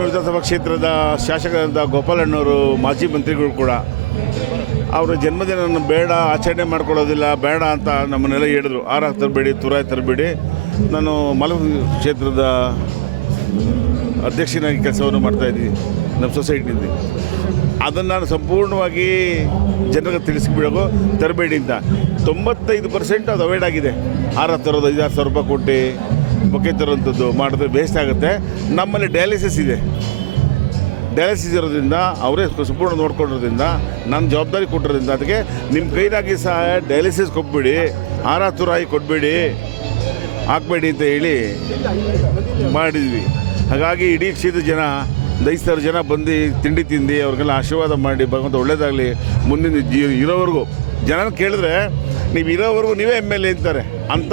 ಮಹಾಲಕ್ಷ್ಮಿ ವಿಧಾನಸಭಾ ಕ್ಷೇತ್ರದ ಶಾಸಕರಾದ ಗೋಪಾಲಣ್ಣವರು ಮಾಜಿ ಮಂತ್ರಿಗಳು ಕೂಡ ಅವರ ಜನ್ಮದಿನ ಬೇಡ ಆಚರಣೆ ಮಾಡ್ಕೊಳ್ಳೋದಿಲ್ಲ ಬೇಡ ಅಂತ ನಮ್ಮನ್ನೆಲ್ಲ ಹೇಳಿದ್ರು. ಆರಾಕ್ ತರಬೇಡಿ, ತುರಾಯಿ ತರಬೇಡಿ. ನಾನು ಮಹಾಲಕ್ಷ್ಮಿ ಕ್ಷೇತ್ರದ ಅಧ್ಯಕ್ಷನಾಗಿ ಕೆಲಸವನ್ನು ಮಾಡ್ತಾಯಿದ್ದೀನಿ ನಮ್ಮ ಸೊಸೈಟಿಯಿಂದ. ಅದನ್ನು ನಾನು ಸಂಪೂರ್ಣವಾಗಿ ಜನರಿಗೆ ತಿಳಿಸಿಬಿಡೋದು ತರಬೇಡಿ ಅಂತ. 95% ಅದು ಅವಾಯ್ಡ್ ಆಗಿದೆ. ಆರಾಕ್ ತರೋದು 5,000 ರೂಪಾಯಿ ಕೊಟ್ಟು ಬೊಕ್ಕೆ ತರೋಂಥದ್ದು ಮಾಡಿದ್ರೆ ವೇಸ್ಟ್ ಆಗುತ್ತೆ. ನಮ್ಮಲ್ಲಿ ಡಯಾಲಿಸಿಸ್ ಇದೆ. ಡಯಾಲಿಸಿಸ್ ಇರೋದ್ರಿಂದ ಅವರೇ ಸಂಪೂರ್ಣ ನೋಡ್ಕೊಂಡಿರೋದ್ರಿಂದ ನನ್ನ ಜವಾಬ್ದಾರಿ ಕೊಟ್ಟಿರೋದ್ರಿಂದ ಅದಕ್ಕೆ ನಿಮ್ಮ ಕೈಲಾಗಿ ಸಹ ಡಯಾಲಿಸಿಸ್ ಕೊಟ್ಬಿಡಿ, ಆರಾಕ್ ತುರಾಯಿ ಕೊಡಬೇಡಿ, ಹಾಕಬೇಡಿ ಅಂತ ಹೇಳಿ ಮಾಡಿದ್ವಿ. ಹಾಗಾಗಿ ಇಡೀ ಕ್ಷೇತ್ರದ ಜನ 5,000 ಜನ ಬಂದು ತಿಂಡಿ ತಿಂದು ಅವ್ರಿಗೆಲ್ಲ ಆಶೀರ್ವಾದ ಮಾಡಿ ಭಗವಂತ ಒಳ್ಳೇದಾಗಲಿ ಮುಂದಿನ ಇರೋವರೆಗೂ. ಜನ ಕೇಳಿದ್ರೆ ನೀವು ಇರೋವರೆಗೂ ನೀವೇ MLA ಅಂತಾರೆ ಅಂತ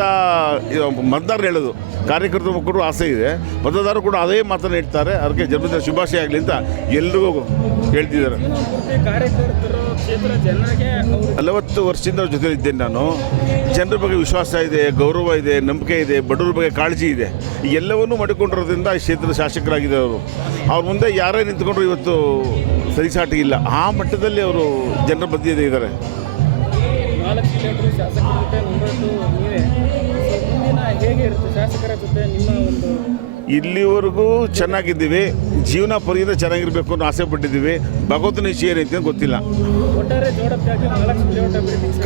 ಮತದಾರರು ಹೇಳೋದು. ಕಾರ್ಯಕರ್ತರು ಮಕ್ಕಳು ಆಸೆ ಇದೆ, ಮತದಾರರು ಕೂಡ ಅದೇ ಮಾತನ್ನು ಹೇಳ್ತಾರೆ. ಅದಕ್ಕೆ ಜನ್ಮದಿನ ಶುಭಾಶಯ ಆಗಲಿ ಅಂತ ಎಲ್ರಿಗೂ ಹೇಳ್ತಿದ್ದಾರೆ. 40 ವರ್ಷದಿಂದ ಅವ್ರ ಜೊತೆ ಇದ್ದೇನೆ ನಾನು. ಜನರ ಬಗ್ಗೆ ವಿಶ್ವಾಸ ಇದೆ, ಗೌರವ ಇದೆ, ನಂಬಿಕೆ ಇದೆ, ಬಡವರ ಬಗ್ಗೆ ಕಾಳಜಿ ಇದೆ. ಈ ಎಲ್ಲವನ್ನೂ ಮಾಡಿಕೊಂಡಿರೋದ್ರಿಂದ ಈ ಕ್ಷೇತ್ರದ ಶಾಸಕರಾಗಿದೆ ಅವರು. ಅವ್ರ ಮುಂದೆ ಯಾರೇ ನಿಂತ್ಕೊಂಡ್ರು ಇವತ್ತು ಸರಿಸಾಟಿ ಇಲ್ಲ. ಆ ಮಟ್ಟದಲ್ಲಿ ಅವರು ಜನರ ಮಧ್ಯೆ ಇದ್ದಾರೆ. ಇಲ್ಲಿವರೆಗೂ ಚೆನ್ನಾಗಿದ್ದೀವಿ, ಜೀವನ ಪರ್ಯಂತ ಚೆನ್ನಾಗಿರಬೇಕು ಅನ್ನೋ ಆಸೆ ಪಟ್ಟಿದ್ದೀವಿ. ಭಗವಂತನ ಇಚ್ಛೆ ಏನೈತೆ ಗೊತ್ತಿಲ್ಲ.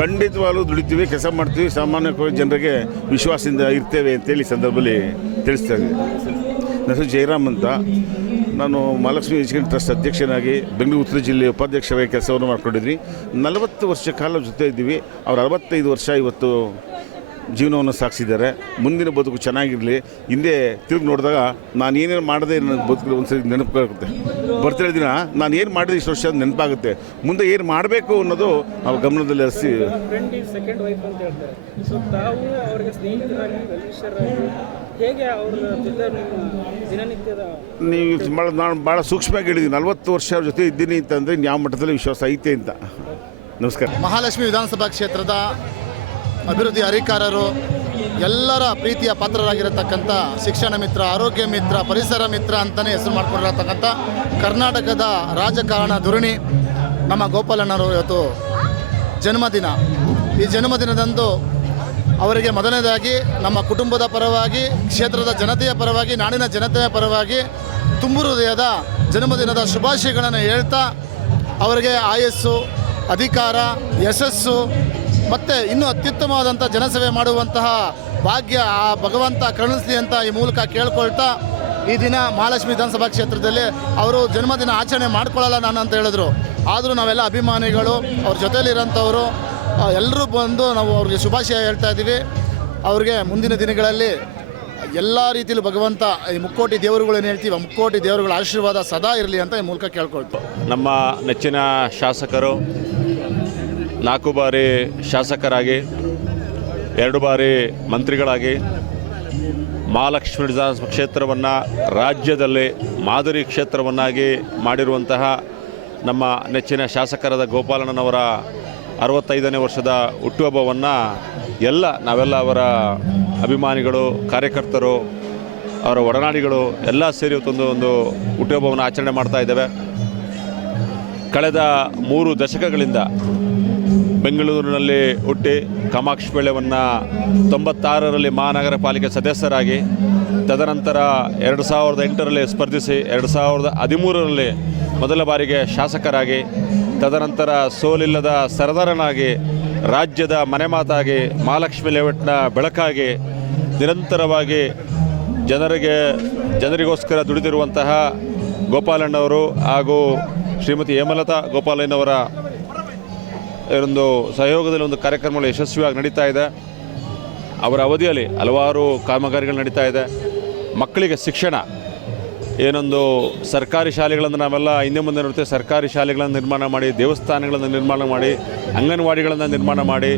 ಖಂಡಿತವಾಗ್ಲೂ ದುಡಿತೀವಿ, ಕೆಲಸ ಮಾಡ್ತೀವಿ, ಸಾಮಾನ್ಯವಾಗಿ ಜನರಿಗೆ ವಿಶ್ವಾಸದಿಂದ ಇರ್ತೇವೆ ಅಂತೇಳಿ ಸಂದರ್ಭದಲ್ಲಿ ತಿಳಿಸ್ತಾ ಇದ್ದೀವಿ. ನನ್ನ ಹೆಸರು ಜಯರಾಮ್ ಅಂತ. ನಾನು ಮಹಾಲಕ್ಷ್ಮಿ ಎಜುಕೇಷನ್ ಟ್ರಸ್ಟ್ ಅಧ್ಯಕ್ಷನಾಗಿ ಬೆಂಗಳೂರು ಉತ್ತರ ಜಿಲ್ಲೆ ಉಪಾಧ್ಯಕ್ಷರಾಗಿ ಕೆಲಸವನ್ನು ಮಾಡ್ಕೊಂಡಿದ್ವಿ. 40 ವರ್ಷ ಕಾಲ ಜೊತೆ ಇದ್ದೀವಿ. ಅವರು 65 ವರ್ಷ ಇವತ್ತು ಜೀವನವನ್ನು ಸಾಗಿಸಿದ್ದಾರೆ. ಮುಂದಿನ ಬದುಕು ಚೆನ್ನಾಗಿರಲಿ. ಹಿಂದೆ ತಿರುಗಿ ನೋಡಿದಾಗ ನಾನು ಏನೇನು ಮಾಡಿದೆ ನನ್ನ ಬದುಕು ಒಂದ್ಸರಿ ನೆನಪಾಗುತ್ತೆ. ಬರ್ತಿರೋ ದಿನ ನಾನು ಏನು ಮಾಡಿದೆ ಇಷ್ಟು ವರ್ಷ ನೆನಪಾಗುತ್ತೆ. ಮುಂದೆ ಏನು ಮಾಡಬೇಕು ಅನ್ನೋದು ನಾವು ಗಮನದಲ್ಲಿ ಹರಿಸಿ. ನೀವು ನಾನು ಭಾಳ ಸೂಕ್ಷ್ಮವಾಗಿ ಹೇಳಿದ್ದೀನಿ. 40 ವರ್ಷ ಅವ್ರ ಜೊತೆ ಇದ್ದೀನಿ ಅಂತಂದರೆ ಯಾವ ಮಟ್ಟದಲ್ಲಿ ವಿಶ್ವಾಸ ಐತೆ ಅಂತ. ನಮಸ್ಕಾರ. ಮಹಾಲಕ್ಷ್ಮಿ ವಿಧಾನಸಭಾ ಕ್ಷೇತ್ರದ ಅಭಿವೃದ್ಧಿ ಅಧಿಕಾರರು ಎಲ್ಲರ ಪ್ರೀತಿಯ ಪಾತ್ರರಾಗಿರತಕ್ಕಂಥ ಶಿಕ್ಷಣ ಮಿತ್ರ, ಆರೋಗ್ಯ ಮಿತ್ರ, ಪರಿಸರ ಮಿತ್ರ ಅಂತಲೇ ಹೆಸರು ಮಾಡ್ಕೊಂಡಿರತಕ್ಕಂಥ ಕರ್ನಾಟಕದ ರಾಜಕಾರಣ ಧುರಣಿ ನಮ್ಮ ಗೋಪಾಲಣ್ಣರು ಇವತ್ತು ಜನ್ಮದಿನ. ಈ ಜನ್ಮದಿನದಂದು ಅವರಿಗೆ ಮೊದಲನೇದಾಗಿ ನಮ್ಮ ಕುಟುಂಬದ ಪರವಾಗಿ, ಕ್ಷೇತ್ರದ ಜನತೆಯ ಪರವಾಗಿ, ನಾಡಿನ ಜನತೆಯ ಪರವಾಗಿ ತುಂಬು ಹೃದಯದ ಜನ್ಮದಿನದ ಶುಭಾಶಯಗಳನ್ನು ಹೇಳ್ತಾ ಅವರಿಗೆ ಆಯಸ್ಸು, ಅಧಿಕಾರ, ಯಶಸ್ಸು ಮತ್ತು ಇನ್ನೂ ಅತ್ಯುತ್ತಮವಾದಂಥ ಜನಸೇವೆ ಮಾಡುವಂತಹ ಭಾಗ್ಯ ಆ ಭಗವಂತ ಕರುಣಿಸಲಿ ಅಂತ ಈ ಮೂಲಕ ಕೇಳ್ಕೊಳ್ತಾ, ಈ ದಿನ ಮಹಾಲಕ್ಷ್ಮಿ ವಿಧಾನಸಭಾ ಕ್ಷೇತ್ರದಲ್ಲಿ ಅವರು ಜನ್ಮದಿನ ಆಚರಣೆ ಮಾಡ್ಕೊಳ್ಳಲ್ಲ ನಾನು ಅಂತ ಹೇಳಿದ್ರು. ಆದರೂ ನಾವೆಲ್ಲ ಅಭಿಮಾನಿಗಳು, ಅವ್ರ ಜೊತೆಯಲ್ಲಿರೋಂಥವರು ಎಲ್ಲರೂ ಬಂದು ನಾವು ಅವ್ರಿಗೆ ಶುಭಾಶಯ ಹೇಳ್ತಾ ಇದ್ದೀವಿ. ಅವ್ರಿಗೆ ಮುಂದಿನ ದಿನಗಳಲ್ಲಿ ಎಲ್ಲ ರೀತಿಯಲ್ಲೂ ಭಗವಂತ ಈ ಮುಕ್ಕೋಟಿ ದೇವರುಗಳು ಏನು ಹೇಳ್ತೀವಿ, ಮುಕ್ಕೋಟಿ ದೇವರುಗಳ ಆಶೀರ್ವಾದ ಸದಾ ಇರಲಿ ಅಂತ ಈ ಮೂಲಕ ಕೇಳ್ಕೊಳ್ತೀವಿ. ನಮ್ಮ ನೆಚ್ಚಿನ ಶಾಸಕರು 4 ಬಾರಿ ಶಾಸಕರಾಗಿ, 2 ಬಾರಿ ಮಂತ್ರಿಗಳಾಗಿ ಮಹಾಲಕ್ಷ್ಮಿ ವಿಧಾನಸಭಾ ಕ್ಷೇತ್ರವನ್ನು ರಾಜ್ಯದಲ್ಲಿ ಮಾದರಿ ಕ್ಷೇತ್ರವನ್ನಾಗಿ ಮಾಡಿರುವಂತಹ ನಮ್ಮ ನೆಚ್ಚಿನ ಶಾಸಕರಾದ ಗೋಪಾಲಣ್ಣನವರ 65ನೇ ವರ್ಷದ ಹುಟ್ಟುಹಬ್ಬವನ್ನು ನಾವೆಲ್ಲ ಅವರ ಅಭಿಮಾನಿಗಳು, ಕಾರ್ಯಕರ್ತರು, ಅವರ ಒಡನಾಡಿಗಳು ಎಲ್ಲ ಸೇರಿ ಒಂದು ಹುಟ್ಟುಹಬ್ಬವನ್ನು ಆಚರಣೆ ಮಾಡ್ತಾ ಇದ್ದೇವೆ. ಕಳೆದ 3 ದಶಕಗಳಿಂದ ಬೆಂಗಳೂರಿನಲ್ಲಿ ಹುಟ್ಟಿ ಕಾಮಾಕ್ಷಿಪಾಳ್ಯವನ್ನು 96ರಲ್ಲಿ ಮಹಾನಗರ ಪಾಲಿಕೆ ಸದಸ್ಯರಾಗಿ, ತದನಂತರ 2008ರಲ್ಲಿ ಸ್ಪರ್ಧಿಸಿ 2013ರಲ್ಲಿ ಮೊದಲ ಬಾರಿಗೆ ಶಾಸಕರಾಗಿ, ತದನಂತರ ಸೋಲಿಲ್ಲದ ಸರದಾರನಾಗಿ, ರಾಜ್ಯದ ಮನೆ ಮಾತಾಗಿ, ಮಹಾಲಕ್ಷ್ಮಿ ಲೇಔಟ್ನ ಬೆಳಕಾಗಿ ನಿರಂತರವಾಗಿ ಜನರಿಗೋಸ್ಕರ ದುಡಿದಿರುವಂತಹ ಗೋಪಾಲಣ್ಣವರು ಹಾಗೂ ಶ್ರೀಮತಿ ಹೇಮಲತಾ ಗೋಪಾಲಣ್ಣವರ ಒಂದು ಸಹಯೋಗದಲ್ಲಿ ಒಂದು ಕಾರ್ಯಕ್ರಮಗಳು ಯಶಸ್ವಿಯಾಗಿ ನಡೀತಾ ಇದೆ. ಅವರ ಅವಧಿಯಲ್ಲಿ ಹಲವಾರು ಕಾಮಗಾರಿಗಳು ನಡೀತಾ ಇದೆ. ಮಕ್ಕಳಿಗೆ ಶಿಕ್ಷಣ ಏನೊಂದು ಸರ್ಕಾರಿ ಶಾಲೆಗಳನ್ನು ನಾವೆಲ್ಲ ಹಿಂದೆ ಮುಂದೆ ನೋಡ್ತೇವೆ. ಸರ್ಕಾರಿ ಶಾಲೆಗಳನ್ನು ನಿರ್ಮಾಣ ಮಾಡಿ, ದೇವಸ್ಥಾನಗಳನ್ನು ನಿರ್ಮಾಣ ಮಾಡಿ, ಅಂಗನವಾಡಿಗಳನ್ನು ನಿರ್ಮಾಣ ಮಾಡಿ,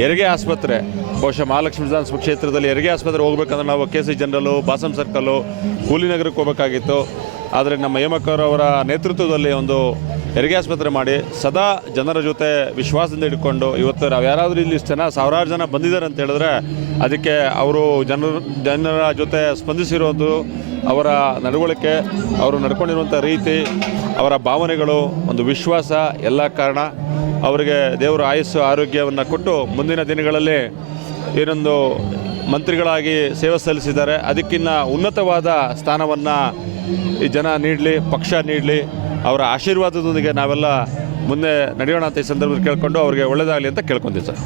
ಹೆರಿಗೆ ಆಸ್ಪತ್ರೆ, ಬಹುಶಃ ಮಹಾಲಕ್ಷ್ಮಿ ವಿಧಾನಸಭಾ ಕ್ಷೇತ್ರದಲ್ಲಿ ಹೆರಿಗೆ ಆಸ್ಪತ್ರೆ ಹೋಗ್ಬೇಕಂದ್ರೆ ನಾವು KC ಜನರಲ್ಲು, ಬಾಸಮ್ ಸರ್ಕಲ್ಲು, ಕೂಲಿನಗರಕ್ಕೆ ಹೋಗಬೇಕಾಗಿತ್ತು. ಆದರೆ ನಮ್ಮ ಹೇಮಕ್ಕವರವರ ನೇತೃತ್ವದಲ್ಲಿ ಒಂದು ಹೆರಿಗೆ ಆಸ್ಪತ್ರೆ ಮಾಡಿ ಸದಾ ಜನರ ಜೊತೆ ವಿಶ್ವಾಸದಿಂದ ಇಟ್ಕೊಂಡು ಇವತ್ತು ನಾವು ಯಾರಾದರೂ ಇಲ್ಲಿ ಇಷ್ಟು ಜನ ಸಾವಿರಾರು ಜನ ಬಂದಿದ್ದಾರೆ ಅಂತ ಹೇಳಿದ್ರೆ ಅದಕ್ಕೆ ಅವರು ಜನರ ಜೊತೆ ಸ್ಪಂದಿಸಿರೋದು, ಅವರ ನಡವಳಿಕೆ, ಅವರು ನಡ್ಕೊಂಡಿರುವಂಥ ರೀತಿ, ಅವರ ಭಾವನೆಗಳು, ಒಂದು ವಿಶ್ವಾಸ ಎಲ್ಲ ಕಾರಣ. ಅವರಿಗೆ ದೇವರು ಆಯುಸ್ಸು ಆರೋಗ್ಯವನ್ನು ಕೊಟ್ಟು ಮುಂದಿನ ದಿನಗಳಲ್ಲಿ ಏನೊಂದು ಮಂತ್ರಿಗಳಾಗಿ ಸೇವೆ ಸಲ್ಲಿಸಿದ್ದಾರೆ, ಅದಕ್ಕಿಂತ ಉನ್ನತವಾದ ಸ್ಥಾನವನ್ನು ಈ ಜನ ನೀಡಲಿ, ಪಕ್ಷ ನೀಡಲಿ. ಅವರ ಆಶೀರ್ವಾದದೊಂದಿಗೆ ನಾವೆಲ್ಲ ಮುಂದೆ ನಡೆಯೋಣ ಅಂತ ಈ ಸಂದರ್ಭದಲ್ಲಿ ಕೇಳಿಕೊಂಡು ಅವರಿಗೆ ಒಳ್ಳೆಯದಾಗಲಿ ಅಂತ ಕೇಳ್ಕೊತೀವಿ ಸರ್.